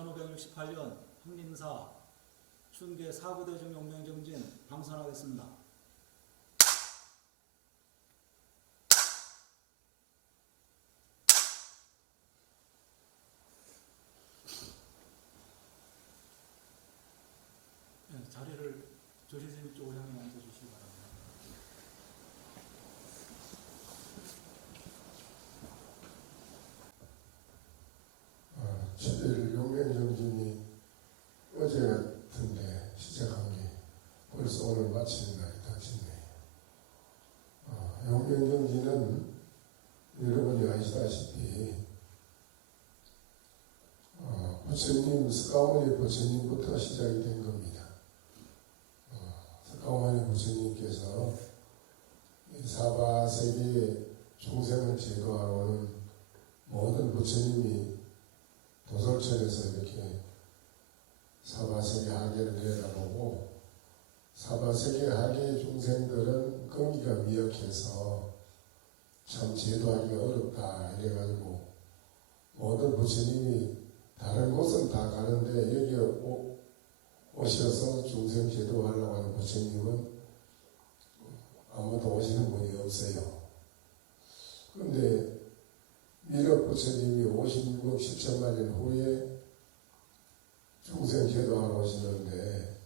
2568년 한림사 춘계 사부대중 용맹정진 방선하겠습니다. 네, 자리를 조실스님 쪽으로 향해 앉아주시기 바랍니다. 춘계 용맹정진이 어제 같은데 시작한 게 벌써 오늘 마치는 날이 닥쳤네요. 용맹정진은 여러분이 아시다시피 부처님, 석가모니 부처님부터 시작이 된 겁니다. 석가모니 부처님께서 이 사바세계의 중생을 제도하러오는 모든 부처님이 도솔천에서 이렇게 사바세계 하계를 내려다보고 사바세계 하계의 중생들은根기가 미약해서 참 제도하기가 어렵다 이래가지고 모든 부처님이 다른 곳은 다 가는데 여기 오셔서 중생 제도하려고 하는 부처님은 아무도 오시는 분이 없어요. 그런데 미륵 부처님이 56억 7천만 년 후에 중생 제도하러 오시는데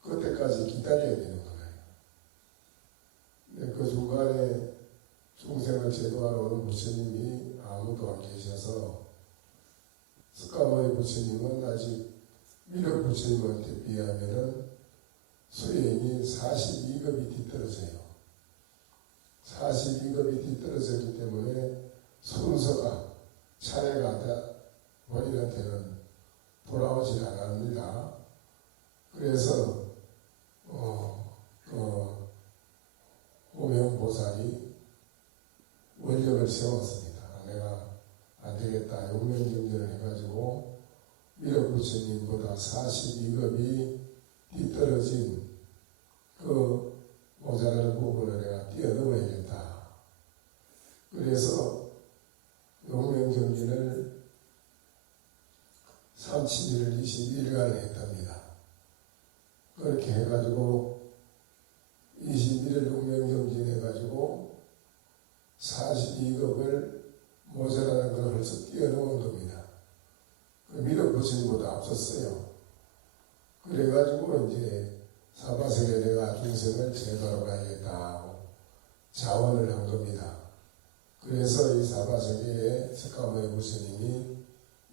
그때까지 기다려야 되는 거예요. 근데 그 중간에 중생을 제도하러 오는 부처님이 아무도 안 계셔서 석가모니 부처님은 아직 미륵 부처님한테 비하면 수행이 42급이 뒤떨어져요. 42급이 뒤떨어졌기 때문에 순서가 차례가 본인한테는 돌아오지 않았습니다. 그래서 호명보살이 원력을 세웠습니다. 내가 안 되겠다. 용맹정진을 해가지고 미륵 부처님보다 42급이 뒤떨어진 그 모자라는 부분을 내가 뛰어넘어야겠다. 그래서 용맹정진을 37일 21일간을 했답니다. 그렇게 해가지고 21일 용맹정진 해가지고 42급을 모자라는 걸 벌써 뛰어넘은 겁니다. 그 미륵 부처님보다 앞섰어요. 그래가지고 이제 사바세계 내가 중생을 제도하러 가야겠다 자원을 한 겁니다. 그래서 이 사바세계에 석가모니 부처님이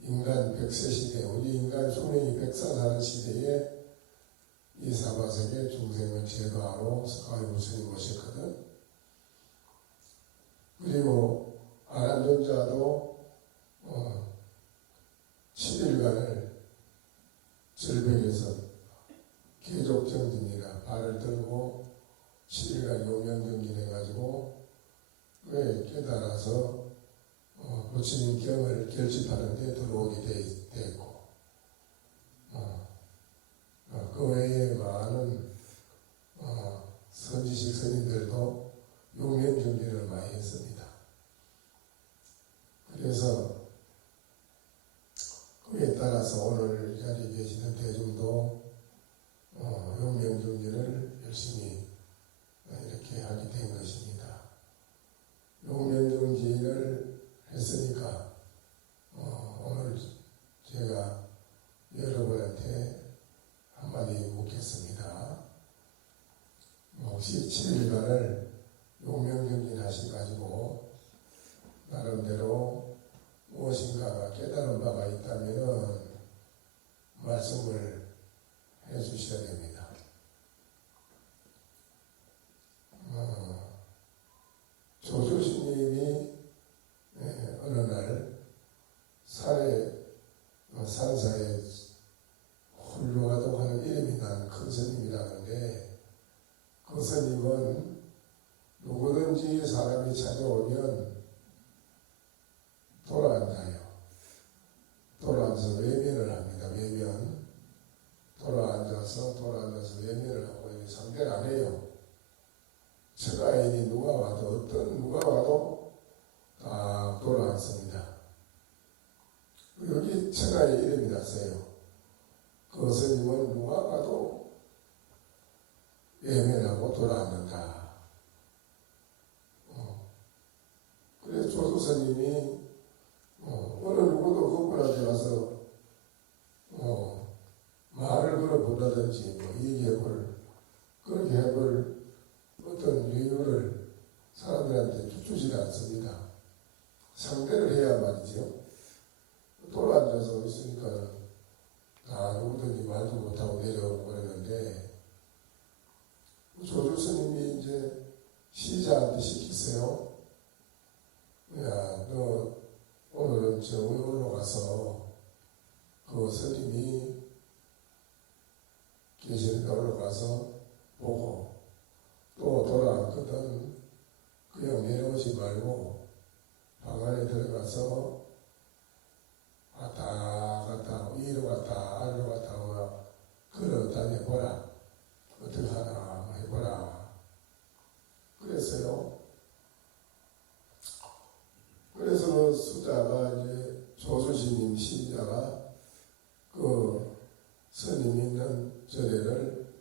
인간 100세 시대, 우리 인간 수명이 100살 사는 시대에 이 사바세계 중생을 제도하러 석가모니 부처님 오셨거든. 그리고 아난존자도 7일간을 절벽에서 계족정진이라 발을 들고 7일간 용맹정진 해가지고 왜 깨달아서 부처님 경을 결집하는 데 들어오게 되었고 그 외에 많은 선지식 스님들도 용맹정진을 많이 했습니다. 그래서 그에 따라서 오늘 이 자리에 계시는 대중도 용맹정진을 열심히 이렇게 하게 된 것입니다. 용맹정진을 했으니까 오늘 제가 여러분한테 한마디 묻겠습니다. 혹시 7일간을 용맹정진 하셔가지고 나름대로 무엇인가 깨달은 바가 있다면 말씀을 해주셔야 됩니다. 조조스님이 어느 날 산사에 훌륭하다고 하는 이름이 난 큰 스님이라는데 그 스님은 누구든지 사람이 찾아오면 돌아앉아요. 돌아앉아서 외면을 합니다. 외면. 돌아앉아서 외면을 하고 상대를 안 해요. 처가인이 누가 와도 다 돌아앉습니다. 여기 천하의 이름이 났어요. 그 스님은 누가 봐도 예면하고 돌아앉는다. 그래서 조수 스님이 어느 누구도 그분한테 가서 말을 걸어본다든지 얘기해볼 그렇게 해볼 어떤 이유를 사람들한테 주지 않습니다. 상대를 해야 말이죠. 돌아앉아서 있으니까 누구든지 말도 못하고 내려오고 그러는데 조주 스님이 이제 시자한테 시켰어요. 야, 너 오늘은 저 의원로 가서 그 스님이 계시는 데 올라가서 보고 또 돌아왔거든. 그냥 내려오지 말고 방 안에 들어가서 왔다 갔다 위로 갔다 아래로 갔다 걸어 다녀보라. 어떻게 하나 해보라. 그랬어요. 그래서 그 수자가 이제 조수신님 신자가 그 스님 있는 절에를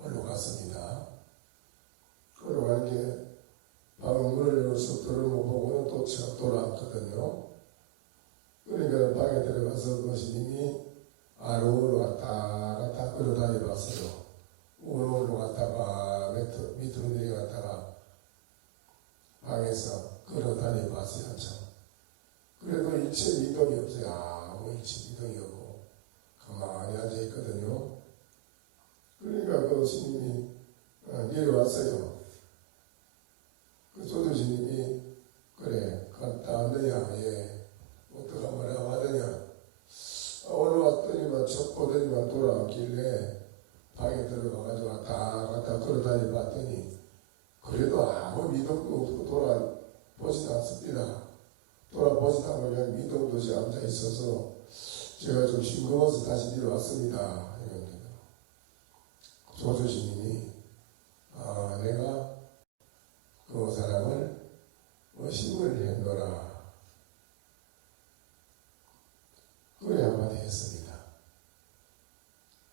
올라갔습니다. 올라간 게 방문을 열어서 들어오고 보고는 또 돌아왔거든요. 그러니까 방에 들어가서 그 스님이 아래로 갔다 갔다 걸어다녀봤어요. 우로 갔다가 밑으로 내려갔다가 방에서 걸어다녀봤어요. 한참. 그래도 일체 미동이 없어요. 아무 일체 미동이 없고 가만히 앉아있거든요. 그러니까 그 스님이 내려왔어요. 그 조주스님이 그래 갔다 왔느냐. 예. 어떡하 뭐라고 하더냐. 올라왔더니만 첫 보더니만 돌아왔길래 방에 들어가가지고 왔다 갔다 걸어다니 봤더니 그래도 아무 미동도 없고 돌아보지도 않습니다. 돌아보지도 않고 그냥 미동도 없이 앉아있어서 제가 좀 싱거워서 다시 내려왔습니다. 조주스님이 내가 그 사람을 의심을 했노라. 그래 한마디 했습니다.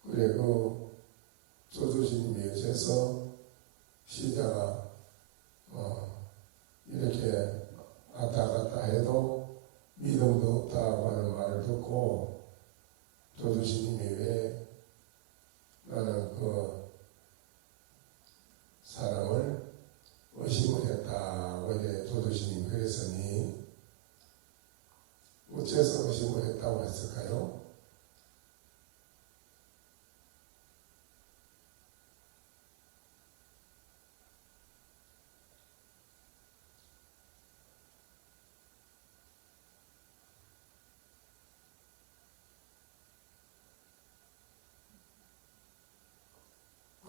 그래 그 조주스님이 어째서 시자가 이렇게 왔다 갔다 해도 미동도 없다고 하는 말을 듣고 조주스님이 왜 나는 그 사람을 의심을 했다고 이제 조주스님이 그랬으니 어째서 의심을 했다고 했을까요?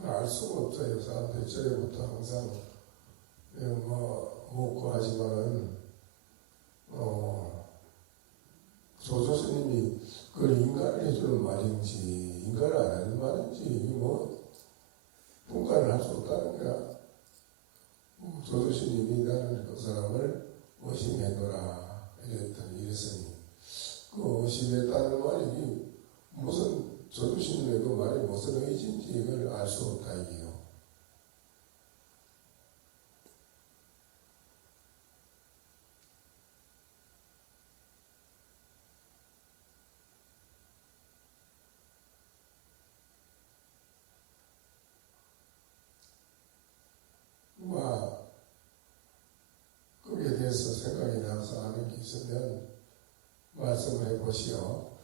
알 수가 없어요. 사람들이 저래부터 항상 묻고 하지만은 조조스님이 그걸 인간을 해주는 말인지 인간을 안 하는 말인지 분간을 할 수 없다는 거야. 조조스님이 나는 그 사람을 의심해노라 이랬으니 그 의심했다는 말이 무슨 조주신님의 그 말이 무슨 의지인지 이걸 알 수 없다 이게요. 거기에 대해서 생각이 나서 아는 게 있으면 말씀을 해보시오.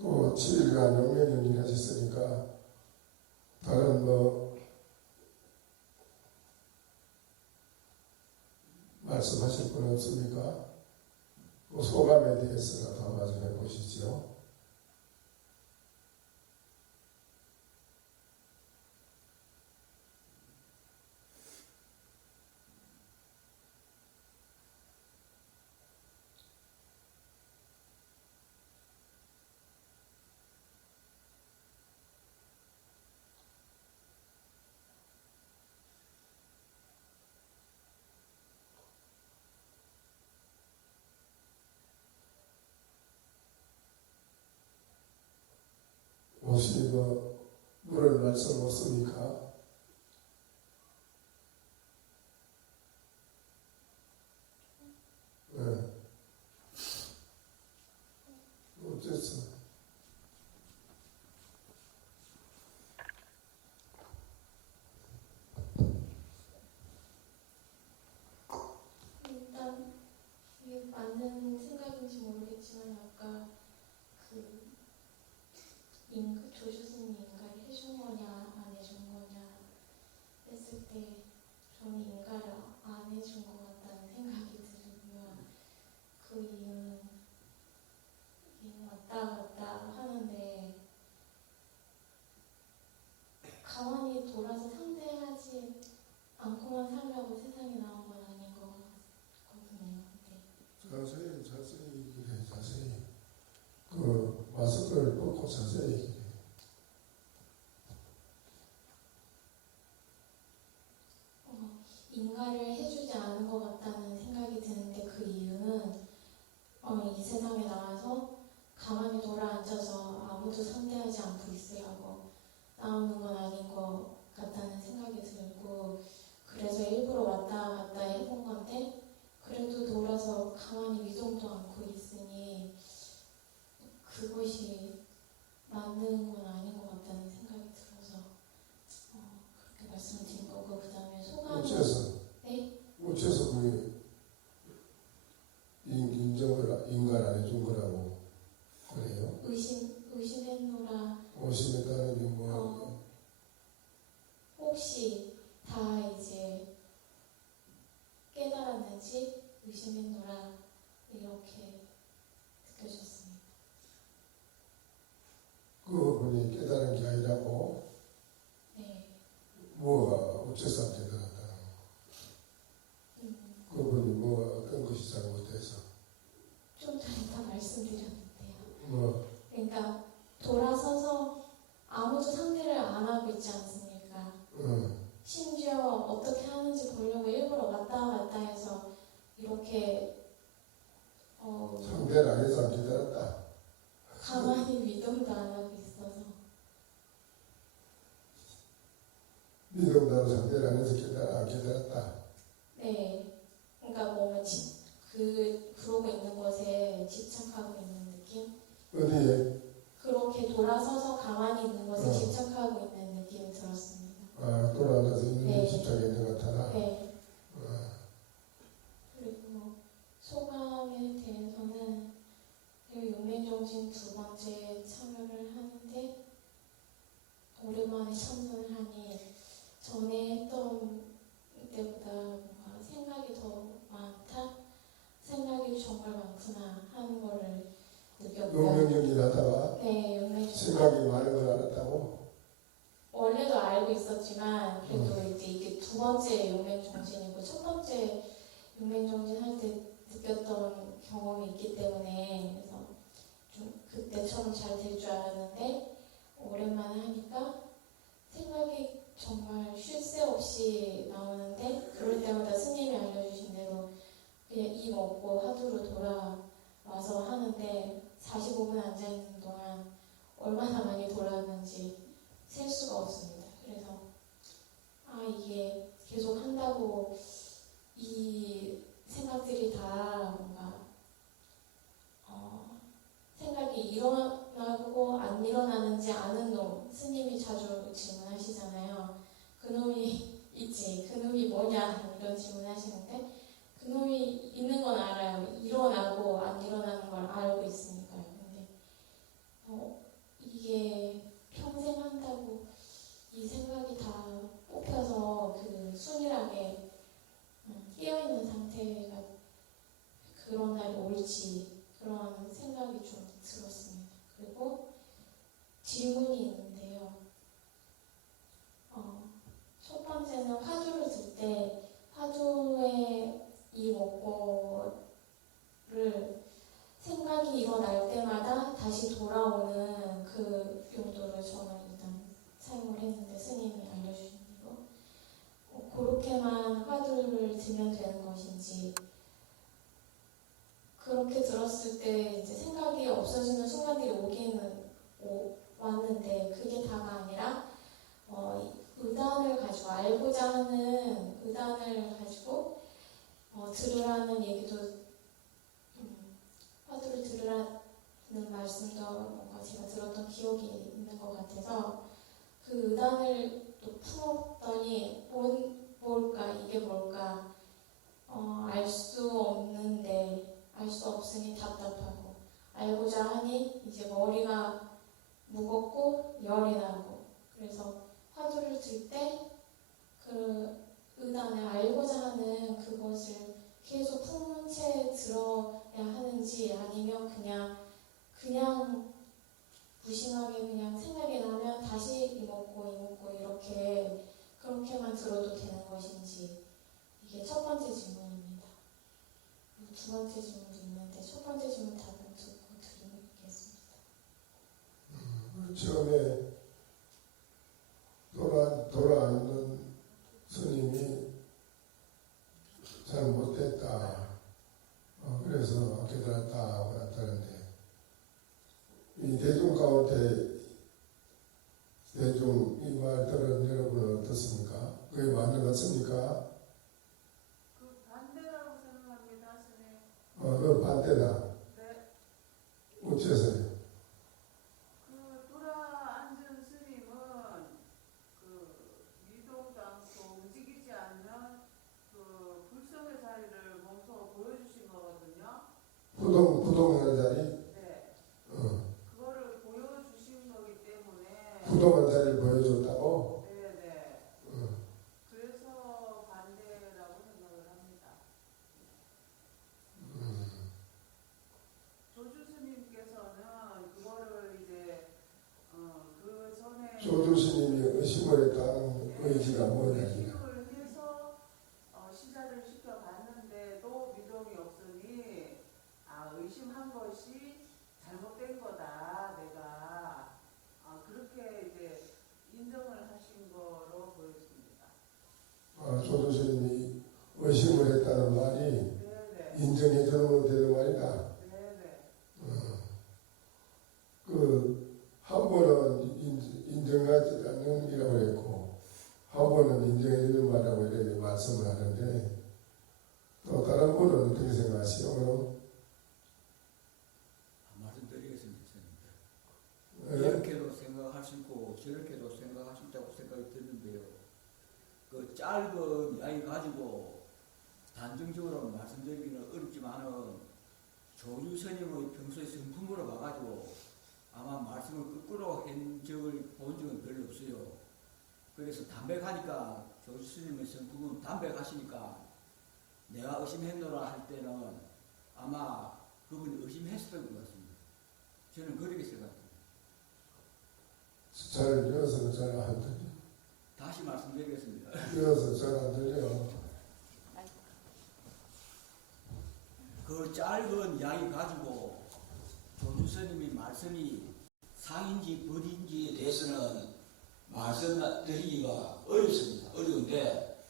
또 7일간 영면을 일하셨으니까 말씀하실 분 없습니까? 그 소감에 대해서 더 말씀해 보시죠. 혹시 물을 말씀 없습니까? 네. 어째서? 일단 이게 맞는 생각인지 모르겠지만 아까 조주스님 인가를 해준 거냐 안 해준 거냐 했을 때 저는 인가를 안 해준 것 같다는 생각이 들고요. 그 이유는 이게 왔다 갔다 하는데 가만히 돌아서 상대하지 않고만 살라고 세상에 나온 건 아닌 것 같거든요. 자세히 그래, 자세히. 그 마스크를 벗고 자세히 그래. 인가를 해주지 않은 것 같다는 생각이 드는데 그 이유는 이 세상에 나와서 가만히 돌아앉아서 아무도 상대하지 않고 있으라고 나오는 건 아닌 것 같다는 생각이 들고 그래서 일부러 왔다 갔다 해본 건데 그래도 돌아서 가만히 위동도 않고 있으니 그것이 맞는 건 아닌 것 같다는 생각이 들어서 그렇게 말씀드린 거고 그 다음에 소감은 어째서 그 인가를 안 해준 거라고 그래요? 의심했노라. 의심했다는 게 뭐야? 혹시 다 이제 깨달았는지 의심했노라 이렇게 느껴졌습니다. 그분이 깨달은 게 아니라고? 네. 뭐가 어째서 안 깨달았다는 거? 그분이 뭐가 어떤 것이 잘못돼서? 좀 전에 다 말씀드렸는데요. 뭐? 그러니까 돌아서서 아무도 상대를 안 하고 있지 않습니까? 심지어 어떻게 하는지 보려고 일부러 왔다 갔다 해서 이렇게 상대를 안 해서 안 깨달았다. 가만히 위동도 안 하고 있어서 믿음도 안 상대를 안 해서 안 깨달았다. 네. 그러니까 뭔가 그러고 있는 것에 집착하고 있는 느낌? 어디에? 그렇게 돌아서서 가만히 있는 것에 집착하고 있는 느낌이 들었습니다. 아, 돌아앉아서 있는 데 네. 집착이 있는 것 같아라. 네. 그리고 소감에 대해서는 용맹정신 두 번째 참여를 하는데 오랜만에 참선을 하니 전에 했던 때보다 뭔가 생각이 더 많다? 생각이 정말 많구나 하는 거를 느꼈고 용맹정진 하다가 네, 용맹정신 생각이 많은 걸 알았다고? 원래도 알고 있었지만 그래도 이제 이게 두 번째 용맹정신이고 첫 번째 용맹정신 할 때 느꼈던 경험이 있기 때문에 그래서 좀 그때처럼 잘 될 줄 알았는데 오랜만에 하니까 생각이 정말 쉴 새 없이 나오는데 그럴 때마다 스님이 알려주신 대로 그냥 입 먹고 화두로 돌아와서 하는데 45분 앉아있는 동안 얼마나 많이 돌아왔는지 셀 수가 없습니다. 그래서 이게 계속 한다고 이 생각들이 다 뭔가 생각이 일어나고 안 일어나는지 아는 놈 스님이 자주 질문하시잖아요. 그놈이 있지 그놈이 뭐냐 이런 질문하시는데 그놈이 있는 건 알아요. 일어나고 안 일어나는 걸 알고 있으니까요. 근데 이게 평생 한다고 이 생각이 다 상태가 그런 날이 올지 그런 생각이 좀 들었습니다. 그리고 질문이 있는데요. 첫 번째는 화두를 들 때 화두의 이 원고를 생각이 일어날 때마다 다시 돌아오는 그 용도를 저는 일단 사용을 했는데 스님이 알려주신 대로 그렇게만 화두를 들면 되는 것인지 그렇게 들었을 때 이제 생각이 없어지는 순간들이 왔는데 그게 다가 아니라 의단을 가지고 알고자 하는 의단을 가지고 들으라는 얘기도 화두를 들으라는 말씀도 뭔가 제가 들었던 기억이 있는 것 같아서 그 의단을 또 풀었더니 뭘까 이게 뭘까 알 수 없는데 알 수 없으니 답답하고 알고자 하니 이제 머리가 무겁고 열이 나고 그래서 화두를 들 때 그 의단을 알고자 하는 그것을 계속 품은 채 들어야 하는지 아니면 그냥 무심하게 그냥 생각이 나면 다시 이먹고 이렇게 그렇게만 들어도 되는 것인지 이게 첫 번째 질문입니다. 두 번째 질문도 있는데 첫 번째 질문 답을 듣고 드리겠습니다. 처음에 돌아앉는 스님이 잘 못됐다. 그래서 깨달았다 그랬다는데 이 대중 가운데 대중 이 말 들은 여러분은 어떻습니까? 그게 맞는 것 같습니까? 그 반대라고 생각합니다, 스님. 그 반대다. 네. 어째서요? 그 돌아앉은 스님은 그 미동도 않고 움직이지 않는 그 불성의 자리를 몸소 보여주신 거거든요. 부동한 자리? 네. 어. 그거를 보여주신 거기 때문에. 부동한 자리를 보여줬다고? 네네. 그래서 반대라고 생각을 합니다. 조주 스님께서는 그거를 이제 그 전에 조주 스님이 의심을 했다는 의지가 뭐냐? 의심을 해서 시자를 시켜봤는데도 미동이 없으니 의심한 것이 잘못된 거다. 내가 그렇게 이제 인정을 하신 거로 보여집니다. 조주 스님이 의심을 했다는 말이 네네. 인정해 주는 되는 말이다. 네네. 한 번은 인정하지 않는 이라고 했고 한 번은 인정해 주는 말이라고 이렇게 말씀을 하는데 또 다른 분은 어떻게 생각하시오? 그럼? 말씀드리겠습니다. 예? 이렇게도 생각할 수 있고 저렇게도 생각할 수 있다고 생각이 드는데요. 그 짧은 이야기 가지고 단정적으로 말씀드리기는 어렵지만은 조주 스님의 평소의 성품으로 봐가지고 아마 말씀을 거꾸로 한 적을 본 적은 별로 없어요. 그래서 담백하니까 조주 스님의 성품은 담백하시니까 내가 의심했노라 할 때는 아마 그분이 의심했었던 것 같습니다. 저는 그렇게 생각합니다. 잘 이어서 잘 안 들려. 다시 말씀드리겠습니다. 이어서 잘 안 들려. 그 짧은 이야기 가지고 조주 스님의 말씀이 상인지 법인지에 대해서는 말씀드리기가 어렵습니다. 어려운데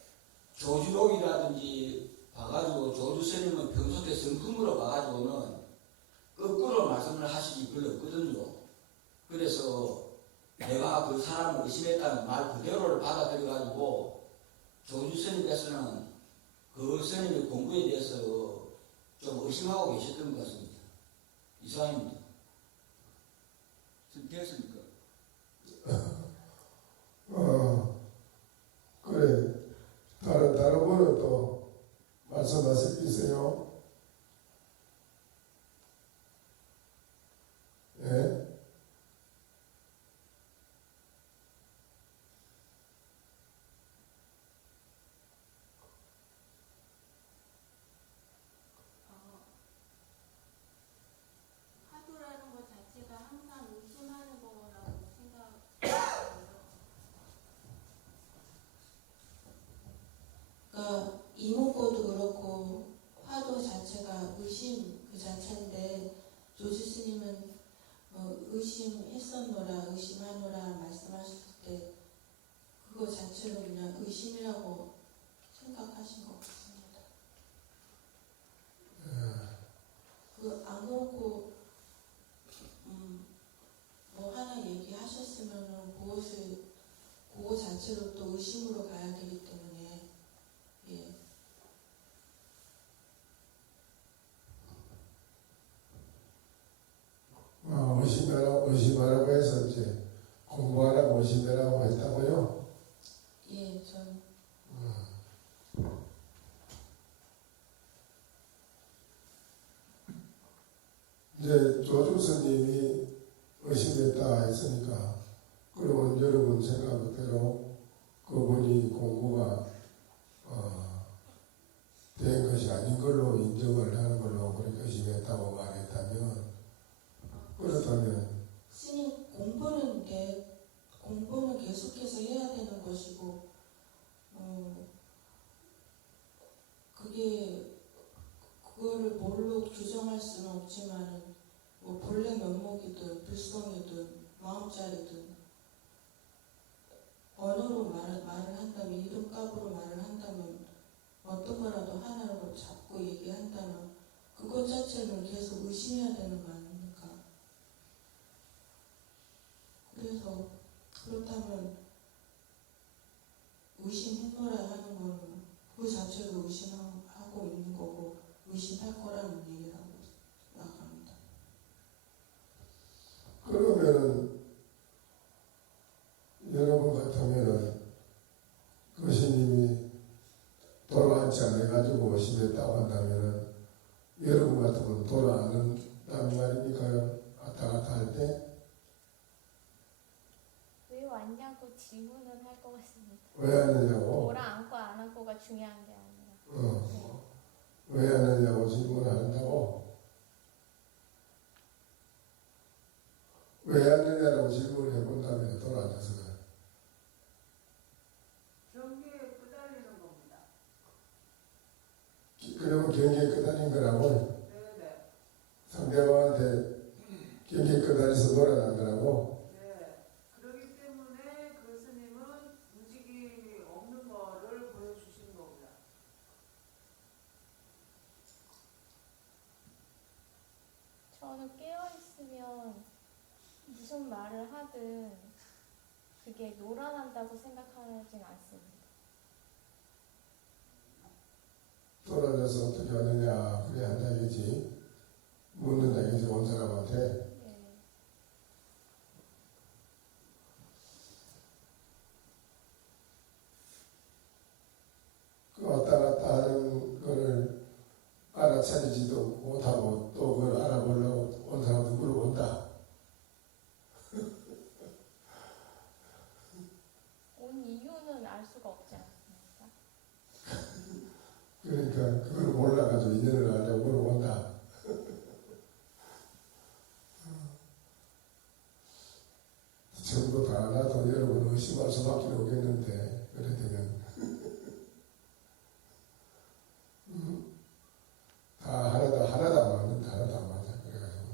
조주록이라든지 봐가지고 조주 스님은 평소 때 성품으로 봐가지고는 거꾸로 말씀을 하시기 별로 없거든요. 그래서 내가 그 사람을 의심했다는 말 그대로를 받아들여가지고 조주 스님께서는 그 스님의 공부에 대해서 좀 의심하고 계셨던 것 같습니다. 이상입니다. 됐습니까? 그래. 다른 분은 또 말씀하실 게 있어요? 예? 의심하노라 말씀하셨을 때 그거 자체로 그냥 의심이라고 생각하신 것 같습니다. 안 그렇고 뭐 하나 얘기하셨으면은 그거 자체로 또 의심으로 가야 되기 때문에 예. 의심하라고 해서 이제 공부하라고 의심하라고 했다고요? 예, 전 이제 조주 스님이 의심했다 했으니까 그러면 여러분 생각대로 그분이 공부가 된 것이 아닌 걸로 인정을 하는 걸로 그렇게 의심했다고 말했다면 그렇다면 스님 공부는 계속해서 해야 되는 것이고 그거를 뭘로 규정할 수는 없지만 뭐 본래 면목이든 불성이든 마음자리든 언어로 말을 한다면 이름값으로 말을 한다면 어떤 거라도 하나로 잡고 얘기한다면 그것 자체는 계속 의심해야 되는 거 아닙니까? 그래서 그렇다면 의심해보라 하는 거는 그 자체로 의심하고 있는 거고 의심할 거라는 얘기라고 생각합니다. 그러면은 여러분 같으면은 그 스님이 돌아앉지 않아가지고 의심했다고 한다면은 여러분 같으면 돌아앉는다는 말입니까? 왔다 갔다 할 때? 왜 왔냐고 질문을 할 것 같습니다. 왜 하느냐고? 돌아앉고 안 앉고가 중요한 게 아니라. 왜 하느냐고 질문을 한다고? 왜 하느냐라고 질문을 해본다면 돌아앉아서 그래. 경계에 끄달리는 겁니다. 그러면 경계에 끄달린 거라고? 네네. 상대방한테 경계에 끄달려서 놀아난 거라고? 네. 그렇기 때문에 그 스님은 움직임이 없는 거를 보여주신 겁니다. 저는 깨어있으면 무슨 말을 하든 그게 놀아난다고 생각하진 않습니다. 돌아져서 어떻게 하느냐 그래 한다 이거지. 묻는다 이거지 온 사람한테. 네. 그 왔다 갔다 하는 거를 알아차리지도 못하고 또 그걸 알아보려고 온 사람도 물어본다. 온 이유는 알 수가 없지 않습니까? 그러니까 그걸 몰라가지고 인연을 알려고 물어본다. 전부 다 나도 여러분 의심할 수밖에 없겠는데 그래 되면 다 하나다 맞는다 하나다 맞아. 그래가지고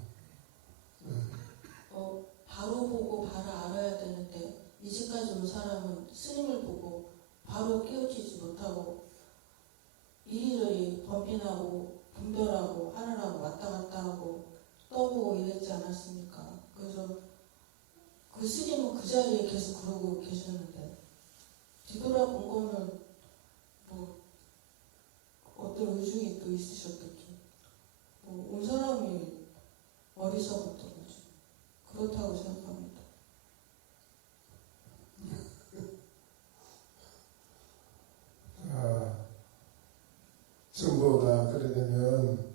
바로 보고 바로 알아야 되는데 이제까지 온 사람은 스님을 보고 바로 깨우치지 못하고 이리저리 범빈하고 분별하고 하느라고 왔다 갔다 하고 떠보고 이랬지 않았습니까? 그래서 그 스님은 그 자리에 계속 그러고 계셨는데 뒤돌아본 거는 뭐 어떤 의중이 또 있으셨겠죠. 온 사람이 어리석었던 거죠. 그렇다고 생각합니다. 전부 다 그래 되면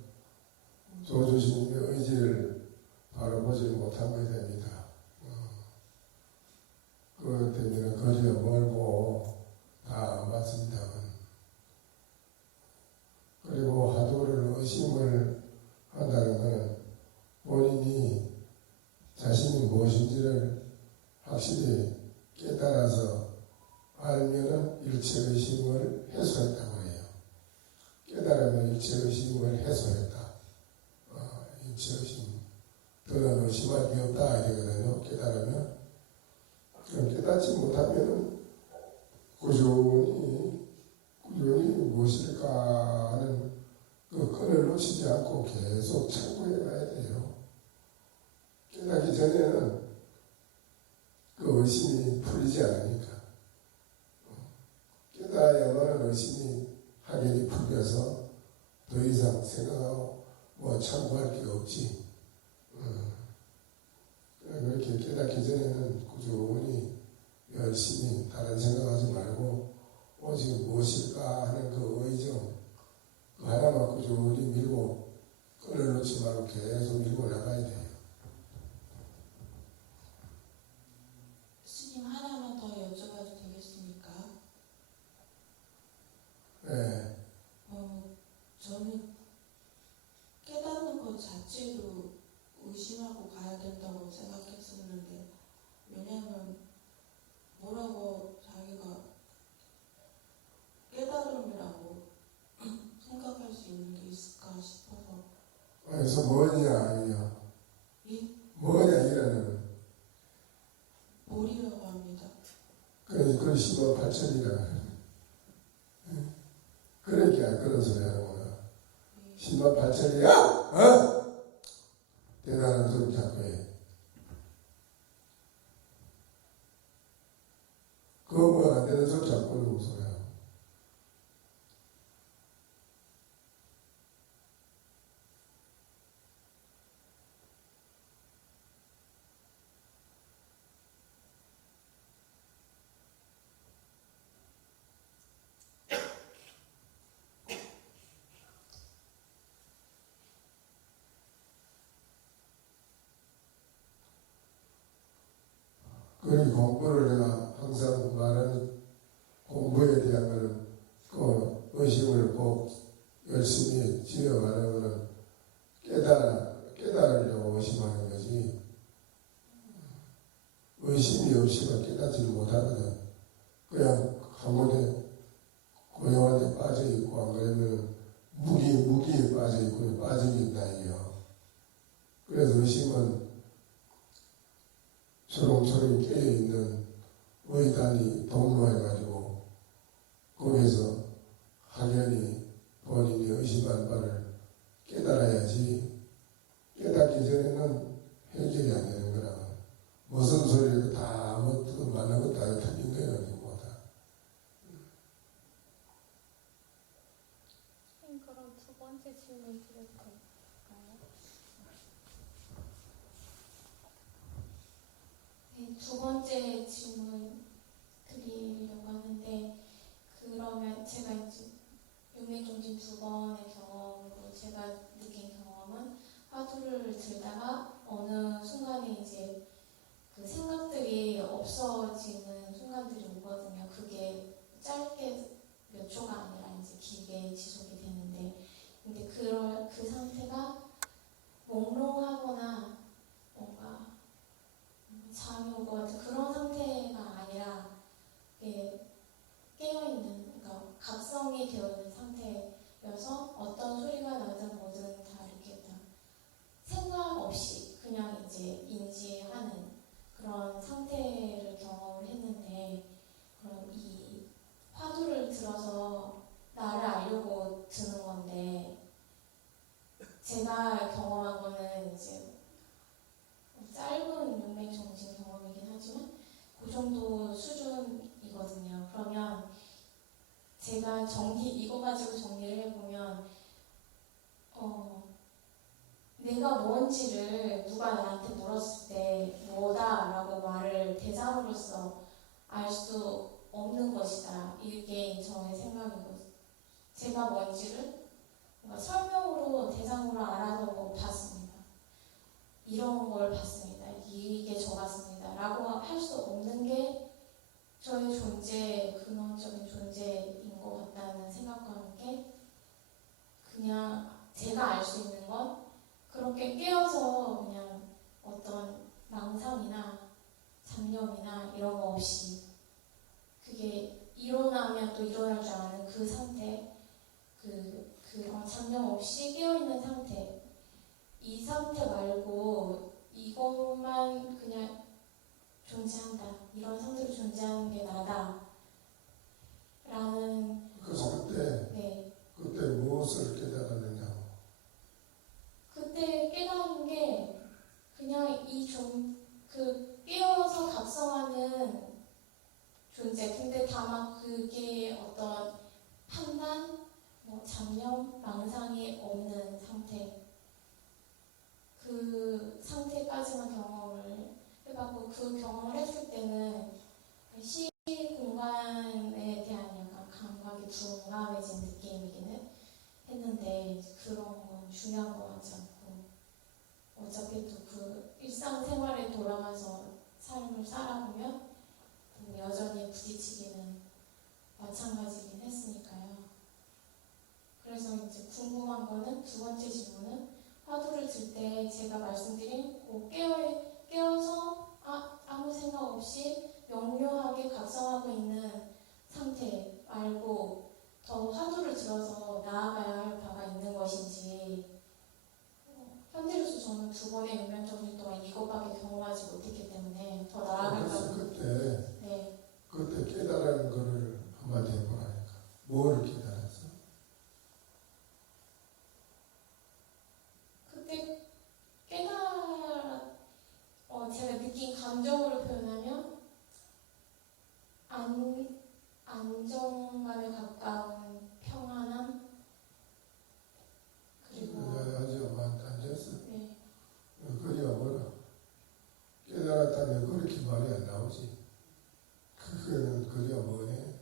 조주스님의 의지를 바로 보지 못한 것이 됩니다. 그것 때문에 거리가 멀고 다 맞습니다만 그리고 하도를 의심을 한다는 것은 본인이 자신이 무엇인지를 확실히 깨달아서 알면은 일체 의심을 해소했다고 해요. 깨달으면 일체 의심을 해소했다. 일체 의심. 더는 의심할 게 없다 이거거든요. 깨달으면 그럼 깨닫지 못하면은 꾸준히 무엇일까 하는 그 끈을 놓치지 않고 계속 참고해 가야 돼요. 깨닫기 전에는 그 의심이 풀리지 않으니까. 깨달아야만 의심이 확연히 풀려서 더 이상 생각하고 뭐 참고할 게 없지. 그렇게 깨닫기 전에는 꾸준히 열심히 다른 생각하지 말고 오직 무엇일까 하는 그 의정 그 하나만 꾸준히 밀고 끈을 놓지 말고 계속 밀고 나가야 돼요. 스님 하나만 더 여쭤봐도 되겠습니까? 네. 저는 깨닫는 것 자체도 의심하고 가야 된다고 생각했었는데, 왜냐하면 뭐라고 자기가 깨달음이라고 생각할 수 있는 게 있을까 싶어서. 그래서 뭐냐 아니냐? 뭐냐 이라는 몰이라고 합니다. 그걸 10만 8천이라 그러니까 그런 소리 하는 거야. 10만 8천이야? 어? 대단한 소리 자꾸 해. 그거 뭐 안 되는 소리 자꾸 하는 소리야. 그러니 공부를 내가 항상 말하는 공부에 대한 거는 그 의심을 꼭 열심히 지어가는 거는 깨달으려고 의심하는 거지. 의심이 없이는 깨닫지 못하거든. 그냥 한 번에 고용한 데 빠져있고 안 그러면 무기에 빠져있고 빠져있다 이요. 그래서 의심은 초롱초롱 깨어있는 의단이 동로해가지고 거기서 확연히 본인이 의심한 바를 깨달아야지. 깨닫기 전에는 해결이 안 되는 거라. 무슨 소리를 다 아무것도 맞는 것도 다 틀린 거예요. 그럼 두 번째 질문 드려도 될까요? 네, 두 번째 질문 드리려고 하는데, 그러면 제가 이제 용맹정진 2번의 경험으로 제가 느낀 경험은, 화두를 들다가 어느 순간에 이제 그 생각들이 없어지는 순간들이 오거든요. 그게 짧게 몇 초가 아니라 이제 길게 지속이 되는데, 근데 그 상태가 몽롱하거나 뭔가 잠이 올 것 같은 그런 상태가 아니라 깨어있는, 그러니까 각성이 되어 있는 상태여서 어떤 소리가 나든 뭐든 다 이렇게 다 생각 없이 그냥 이제 인지하는 그런 상태를 경험을 했는데, 그럼 이 화두를 들어서 나를 알려고 드는 건데, 제가 경험한 거는 이제 짧은 용맹정진 경험이긴 하지만 그 정도 수준이거든요. 그러면 제가 이거 가지고 정리를 해보면, 내가 뭔지를 누가 나한테 물었을 때 뭐다라고 말을 대상으로서 알 수 없는 것이다. 이게 저의 생각이고, 제가 뭔지를 설명으로 대상으로 알아서 뭐 봤습니다. 이런 걸 봤습니다. 이게 저 같습니다. 라고 할 수 없는 게 저의 존재, 근원적인 존재인 것 같다는 생각과 함께, 그냥 제가 알 수 있는 건 그렇게 깨어서 그냥 어떤 망상이나 잡념이나 이런 거 없이, 그게 일어나면 또 일어날 줄 아는 그 상태, 그런 잡념 없이 깨어있는 상태, 이 상태 말고 이것만 그냥 존재한다. 이런 상태로 존재하는 게 나다. 라는 그래서 네. 그때 무엇을 깨달았느냐고. 그때 깨달은 게 그냥 그 깨어서 각성하는 존재. 근데 다만 그게 어떤 판단, 잡념, 망상이 없는 상태. 그 상태까지만 경험을 해봤고, 그 경험을 했을 때는 시 공간에 대한 약간 감각이 둔감해진 느낌이기는 했는데, 그런 건 중요한 것 같지 않고, 어차피 또 그 일상생활에 돌아가서 삶을 살아보면 여전히 부딪히기는 마찬가지긴 했으니까요. 그래서 이제 궁금한 거는 두 번째 질문은 화두를 들 때 제가 말씀드린 깨어서 아무 생각 없이 명료하게 각성하고 있는 상태 말고 더 화두를 들어서 나아가야 할 바가 있는 것인지, 현재로서 저는 두 번의 육면정신 동안 이것밖에 경험하지 못했기 때문에 더 나아갈까. 그때 깨달은 거를 한마디 해보라니까. 뭘 깨달았어? 그때 제가 느낀 감정으로 표현하면 안정감에 가까운 평안함, 그리고 아주 앉았어. 네. 그리가 뭐라? 깨달았다면 그렇게 말이 안 나오지. 그거는 그리가 뭐해?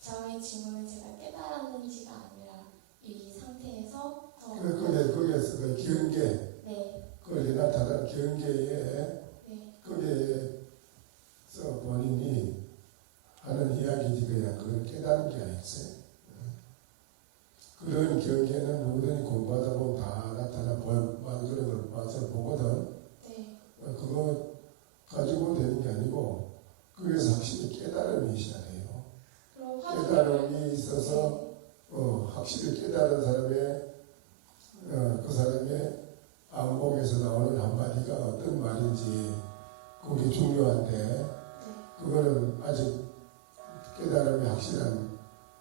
저의 질문은 제가 깨달았는지가 아니라 이 상태에서 거기에서 그 경계, 네. 거기 나타난 경계에, 네. 거기에서 본인이 하는 이야기지, 그냥 그걸 깨닫는 게 아니지. 그런 경계는 누구든지 공부하다 보면 다 나타나 그런 걸 맛을 보거든. 네. 그거 가지고 되는 게 아니고, 거기서 확실히 깨달음이 있어야 돼요. 깨달음이 있어서 확실히 깨달은 사람의 그 사람의 안목에서 나오는 한마디가 어떤 말인지 그게 중요한데, 그거는 아직 깨달음이 확실한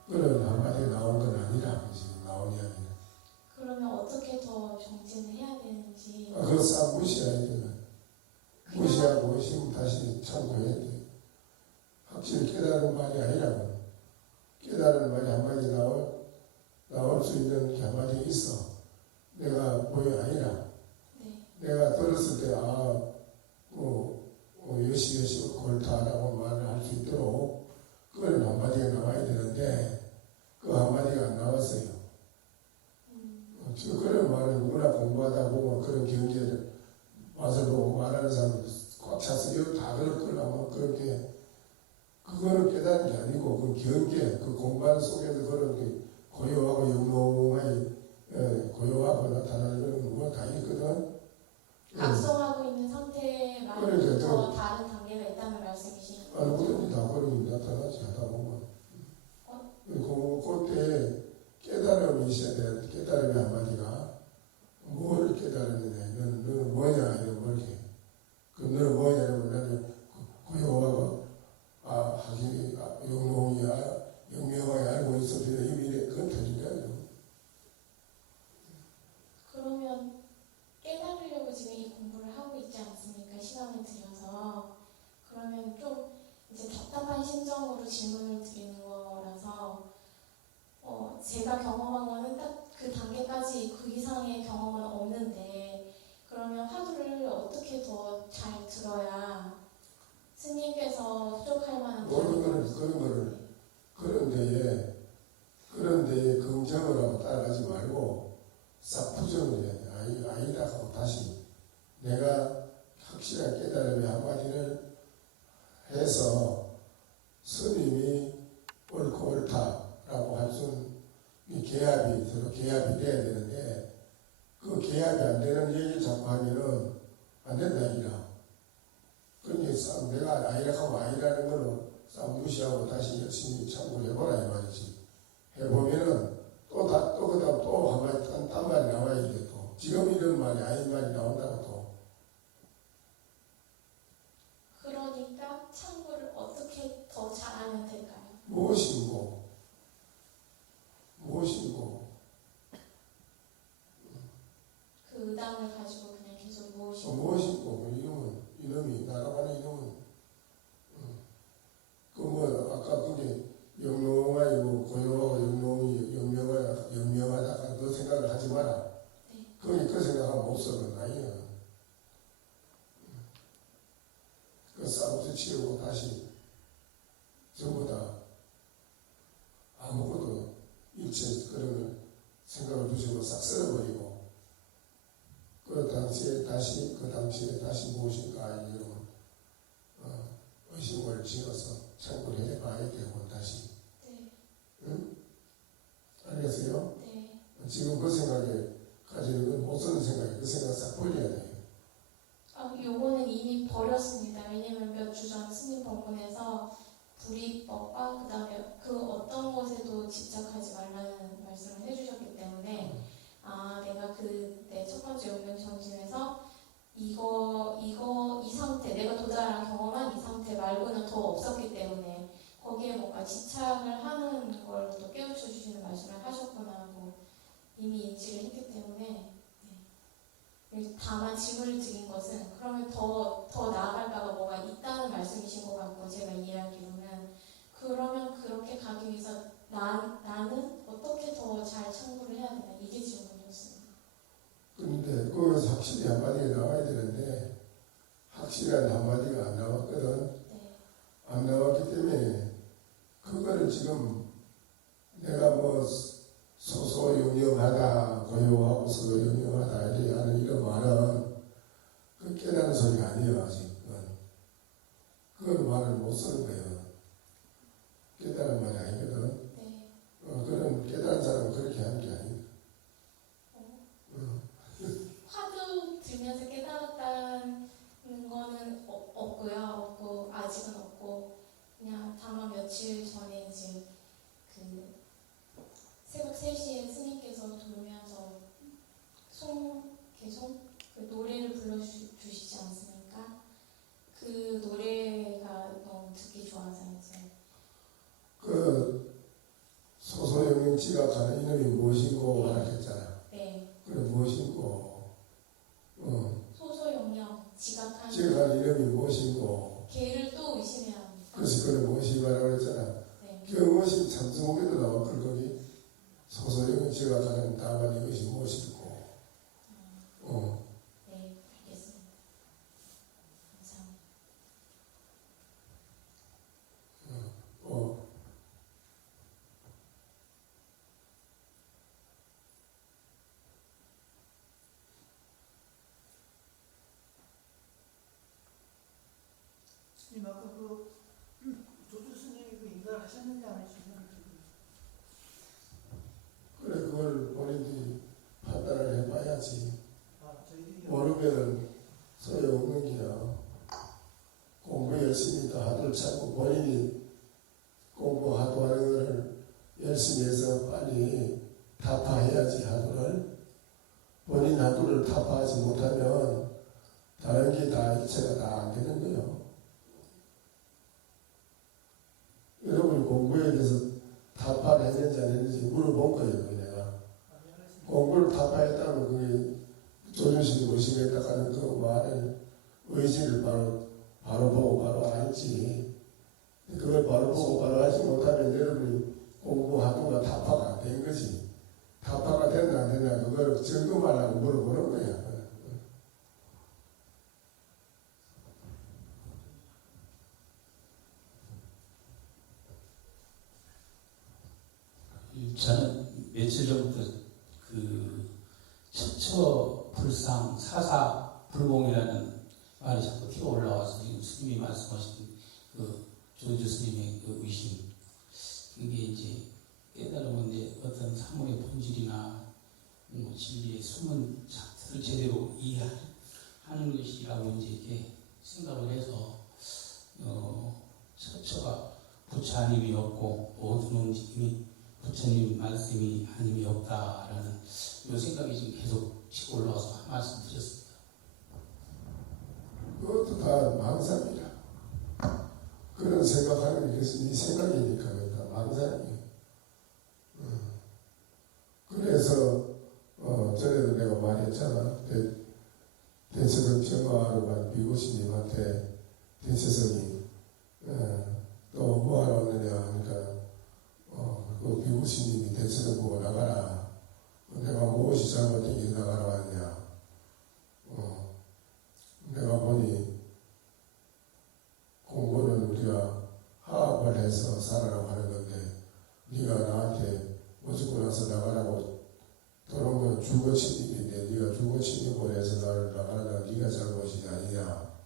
그런 한마디가 나온 건 아니라 지금 나온 이야기는. 그러면 어떻게 더 정진을 해야 되는지. 그거 싹 무시해야 돼. 무시하고 지금 다시 참고해야 돼. 확실히 깨달은 말이 아니라고. 깨달은 말이 한마디 나올 수 있는 게 한마디 있어. 내가 뭐가 아니라. 네. 내가 들었을 때 여시 옳다라고 말을 할 수 있도록 그런 한마디가 나와야 되는데 그 한마디가 안 나왔어요. 그런 말을 누구나 공부하다 보면 그런 경계를 맛을 보고 말하는 사람들 꽉 차서 이거 다 그럴 거라고 그렇게 그거는 깨닫는 게 아니고 그 경계 그 공간 속에서 그런 게 고요하고 영롱하게 고요하고 나타나는 그런 뭐 다 있거든. 각성하고 있는 상태 말고 더 다른 단계가 있다는 말씀이신 거죠? 누구든지 다 그런 게 나타나지 하다 보면 그때 깨달음이 있어야 돼. 깨달음이 한마디가 뭘 깨달았느냐. 너는 뭐냐 이런 거지. 그럼 너는 뭐냐면 나는 고요하고 하긴 영롱이야 영명하게 알고 있어도 이미 그건 틀린다요. 그러면 깨달으려고 지금 이 공부를 하고 있지 않습니까? 시간을 들여서. 그러면 좀 이제 답답한 심정으로 질문을 드리는 거라서 제가 경험한 거는 딱 그 단계까지 그 이상의 경험은 없는데, 그러면 화두를 어떻게 더 잘 들어야 스님께서 흡족할 만한 그런 데에 긍정을 하고 따라가지 말고 싹 부정을 해야 돼. 아니다 하고 다시 내가 확실한 깨달음의 한마디를 해서 스님이 옳고 옳다라고 할 수는 서로 계합이 돼야 되는데 그 계합이 안 되는 얘기를 자꾸 하면은 안 된다 이라. 그러니까 내가 아니라고 아니라는 걸로 싹 무시하고 다시 열심히 참고를 해보라 이 말이지. 해보면은 또 그다음 또 한마디 딴 말이 나와야 돼. 또 지금 이런 말이 아닌 말이 나온다고 또. 생각을 하지 마라. 네. 거기 그 생각하면 못 써는 아니야. 그 싸움도 치우고 다시 전부 다 아무것도 일체 그런 생각을 두시고 싹 쓸어버리고 그 당시에 다시 무엇인가 이런 의심을 지어서 참고를 해봐야 되고 다시. 네. 응? 알겠어요? 네. 지금 그 생각에 가지고 못 쓰는 생각에 그 생각 싹 버려야 돼요. 요거는 이미 버렸습니다. 왜냐면 몇 주 전 스님 법문에서 불이법과 그 다음에 그 어떤 것에도 집착하지 말라는 말씀을 해주셨기 때문에 내가 그때 첫 번째 용맹정진에서 이 상태, 내가 도달한 경험한 이 상태 말고는 더 없었기 때문에 거기에 뭔가 집착을 하는 걸 또 깨우쳐 주시는 말씀을 하셨구나 하고 이미 인지를 했기 때문에 다만 질문을 드린 것은 그러면 더 나아갈 바가 뭐가 있다는 말씀이신 것 같고 제가 이해하기로는 그러면 그렇게 가기 위해서 나는 어떻게 더 잘 참고를 해야 되나 이게 질문이었습니다. 그런데 거기서 확실히 한마디가 나와야 되는데 확실한 한마디가 안 나왔거든. 네. 안 나왔기 때문에 그거를 지금 내가 뭐 소소영영하다 고요하고 소소영영하다 이런 말은 그 깨닫는 소리가 아니에요. 아직 그건 말을 못 쓰는 거예요. 깨달은 말이 아니거든. 네. 그런 깨달은 사람은 그렇게 하는 게 아니에요. 화두 들면서 깨달았다는 거는 없고 아직은 없고 그냥 다만 며칠 전에 이제 그 새벽 3시에 스님께서 돌면서 송개송 그 노래를 불러주시지 않습니까? 그 노래가 너무 듣기 좋아서 이제 그 소소영영 지각하는 이름이 무엇이고 하셨잖아. 네. 그래 무엇이고 소소영영 지각하는 지각하는 이름이 무엇이고 개를 또 의심해야 합니다. 그래서 그래 무엇이라고 했잖아. 네. 그 무엇이 참스목에도 나왔걸 거기 소소영영 지각하는 다만 이것이 무엇이고 네, 알겠습니다. 감사합니다. 스님 아까 조주 스님이 그 인가를 하셨는지 안 하셨는지 그래 그걸 본인들이 판단을 해봐야지. 저희들이 모르면 소용없는 기야. 공부 열심히 더 하도록 찾고 본인이 공부 하도 하는 거를 열심히 해서 빨리 타파해야지 하도를. 본인 하도를 타파하지 못하면 다른 게 다 이체가 다 안 되는 거예요. 여러분이 공부에 대해서 타파를 했는지 안 했는지 물어본 거예요. 내가 공부를 타파했다면 그게 조준식이 의심했다가는 그 말을 의지를 바로 보고 바로 알지. 그걸 바로 보고 바로 알지 못하면 여러분이 공부 하도가 타파가 안 된 거지. 타파가 됐나 안 됐나 그걸 점검하려고 물어보는 거야. 저는 며칠 전부터 그 처처불상 사사불공이라는 말이 자꾸 튀어 올라와서 지금 스님이 말씀하신 그 조주 스님의 그 의심 이게 이제 깨달으면 이제 어떤 사물의 본질이나 뭐 진리의 숨은 자체를 제대로 이해하는 것이라고 이제 이렇게 생각을 해서 처처가 부처 아님이 없고 모든 움직임이 부처님 말씀이 아님이 없다라는 이 생각이 지금 계속 치고 올라와서 한 말씀 드렸습니다. 그것도 다 망상이라. 그런 생각하는 게 네 생각이니까 다 망상이에요. 그래서 전에도 내가 말했잖아. 대체성 평화하러 간 미고신님한테 대체성이 또 뭐하러 왔느냐 하니까 그 미고신님이 대체성 보고 나가라. 내가 무엇이 잘못되게 나가러 왔냐. 내가 보니 공부는 우리가 화합을 해서 살아라고 하는 건데 네가 나한테 무조건 와서 나가라고 들어오면 주거침입인데 네가 주거침입을 해서 나를 나가라 네가 잘못이 아니냐.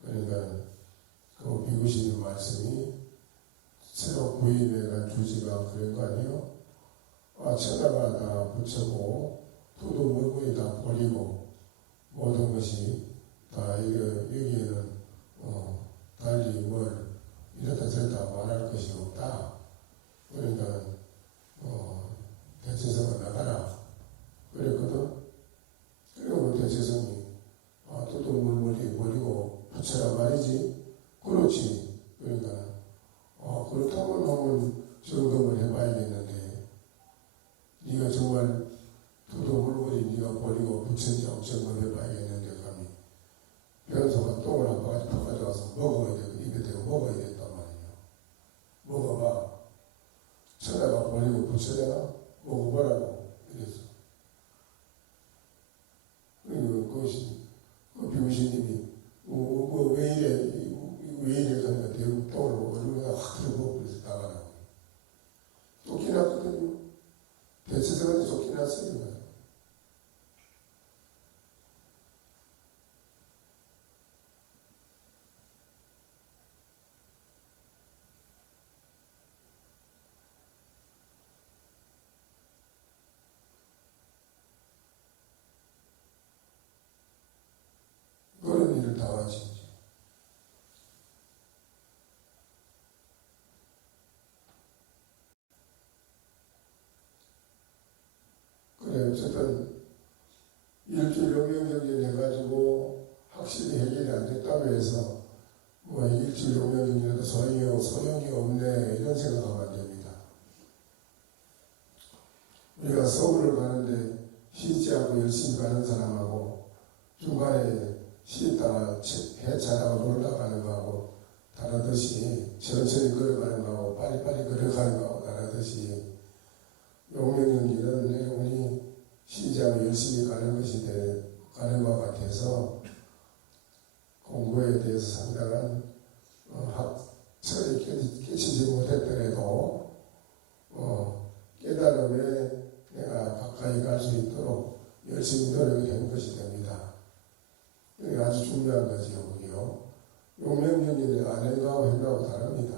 그러니까 그 비구시님 말씀이 새로 부임해간 주지가 그런 거 아니에요? 천하가 다 붙여고 두도 물건이 다 버리고 모든 것이 다 여기에는 달리 뭘 이렇다 저렇다 말할 것이 없다. 그러니까 대체성은 나가라 그랬거든. 그리고 대체성이 두도 물건이 버리고 붙여라 말이지. 그렇지. 그러니까 그렇다면 한번 점검을 해봐야겠는데 네가 정말 두도 물건이 네가 버리고 붙였냐 점검해봐야겠는데 감히 변소가 똥을 한 바가지 퍼가져와서 먹어야 되고 입에 대고 먹어야 된단 말이에요. 먹어봐. 천하가 버리고 붙여야 되나? 먹어보라고 이랬어. 그리고 그것이 그 비구신님이 왜 이래 그러니까 대우 똥을 얼마나 확 들고 그래서 나가라고. 쫓겨났거든요. 대체적으로 쫓겨났어요. 그런 일을 당하지. 그래, 어쨌든 일주일 용명정진 해가지고 확실히 해결이 안 됐다고 해서 뭐 일주일 용명정진에도 소용이 없네 이런 생각하면 안 됩니다. 우리가 서울을 가는데 쉬지 않고 열심히 가는 사람하고 중간에 쉬다가 해차다가 놀다 가는 거하고 다르듯이 천천히 걸어가는 거하고 빨리빨리 걸어가는 거하고 다르듯이 용명정진은 여러분이 쉬지 않고 열심히 가는 가는 것 같아서 공부에 대해서 상당한 학철이 깨치지 못했더라도 깨달음에 내가 가까이 갈 수 있도록 열심히 노력한 것이 됩니다. 이게 아주 중요한 거지요, 우리요. 용명정진의 안행하고 행하고 다릅니다.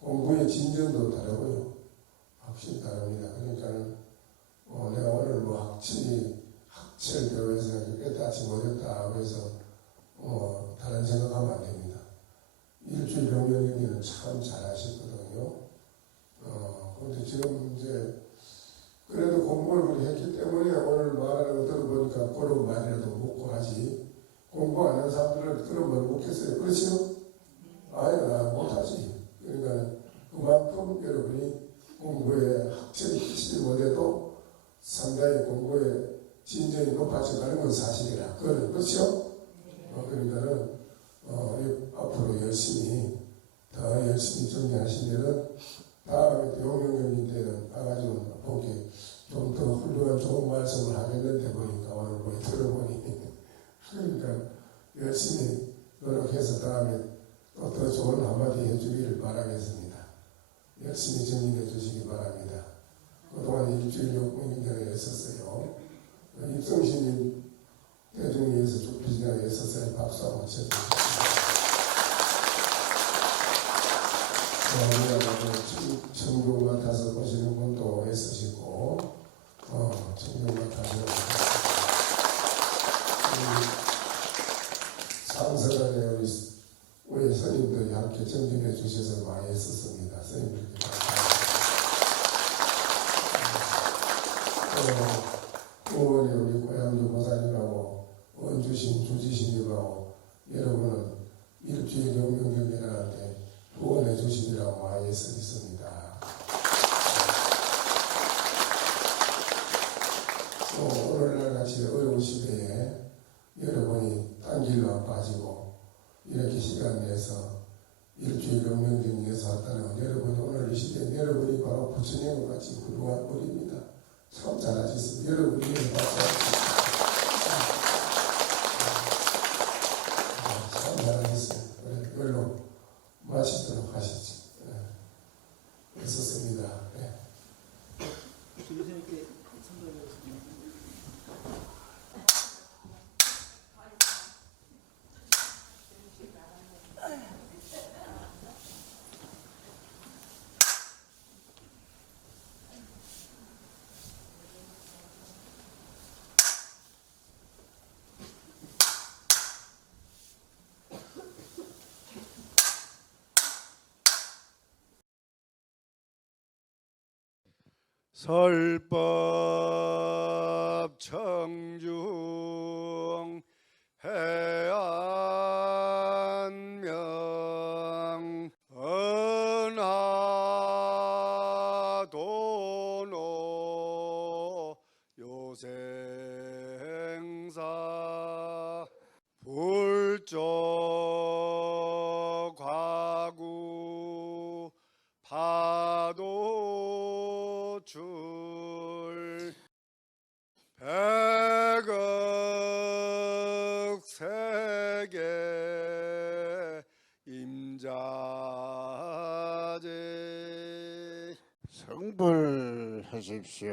공부의 진전도 다르고요. 확실히 다릅니다. 그러니까는 내가 오늘 학철대로 해서 깨닫지 못했다 해서 다른 생각하면 안 됩니다. 일주일 용명정진은 참 잘하시거든요. 근데 지금 이제 그래도 공부를 그렇게 했기 때문에 오늘 말하는 거 들어보니까 그런 말이라도 묻고 하지. 공부 안 하는 사람들은 그런 말 묻겠어요. 그렇죠? 아니, 못하지. 그러니까 그만큼 여러분이 공부에 학철이 끼치지 못해도 상당히 공부에 진전이 높아져가는 건 사실이라. 그렇죠? 그러니까는 앞으로 더 열심히 정리하시면은 다음에 용명정진 때는 가가지고 보기 좀 더 훌륭한 좋은 말씀을 하겠는데 보니까 오늘 뭐 들어보니 그러니까 열심히 노력해서 다음에 또 더 좋은 한마디 해주기를 바라겠습니다. 열심히 정리해 주시기 바랍니다. 그동안 일주일 용명정진에 있었어요. 입성신님 대중위에서 좁히지나게 있었어요. 박수 한번 쳐주십시오. 청중 맡아서 보시는 분도 있으시고, 청중 맡아서 상설안에 우리 스님들이 함께 정진해 주셔서 많이 있었습니다. 스님들께 의원이 우리 고양주 보사님하고 원주신 주지신님하고 여러분은 일주일 용명정진하는데 후원해 주시리라고 많이 써 있습니다. 오늘날 같이 어려운 시대에 여러분이 딴 길로 안 빠지고 이렇게 시간 내서 일주일 용명정진에서 왔다는 건 여러분이 오늘 이 시대에 여러분이 바로 부처님과 같이 훌륭한 분입니다. 참 잘하셨습니다. 여러분 이해를 받고 참 잘하셨어요. 이걸로 마시도록 하시죠. 있었습니다. 교수님께 선물하겠습니다. 설법 청중 해안명 은하도노 요생사 불조 과구 파도 줄 백억 세계 임자제 성불하십시오.